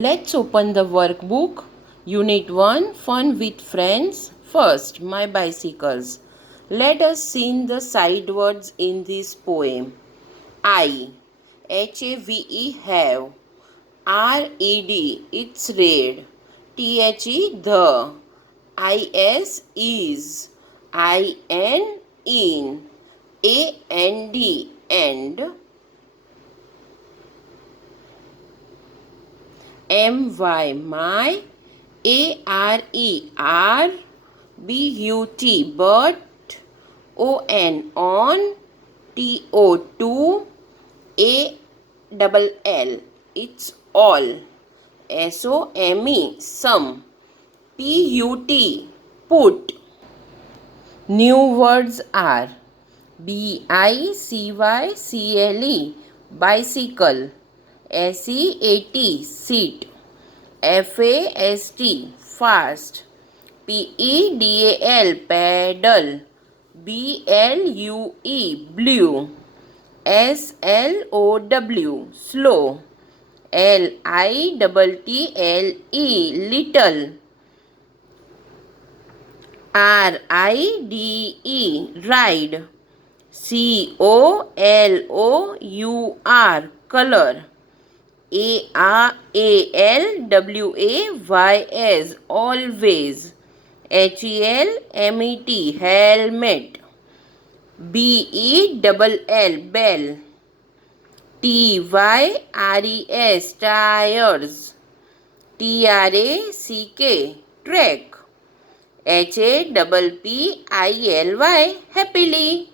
Let's open the workbook. Unit 1 Fun with Friends. First, my bicycles. Let us sing the side words in this poem. I, HAVE, have. RED, it's red. THE, the. IS, is. IN, in. AND, and. MY, my. ARE, BUT, but. ON, on. TO, ALL, it's all. SOME, some. PUT, put. New words are BICYCLE, bicycle. SEAT, seat. FAST, fast. PEDAL, pedal. BLUE, blue. SLOW, slow. LITTLE, little. RIDE, ride. COLOUR, color. ALWAYS, always. HELMET, helmet. BELL, bell. TYRES, tires. TRACK, track. HAPPILY, happily.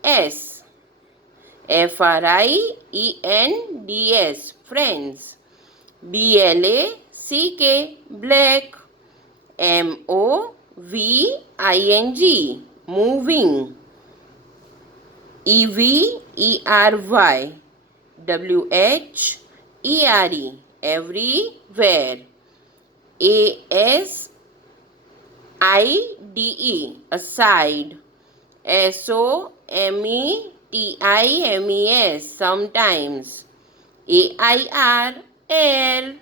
FRIENDS, FRIENDS, friends. BLACK, black. MOVING, moving. EVERY, WHERE, everywhere. ASIDE, aside. SOMETIMES, sometimes. AIR, air.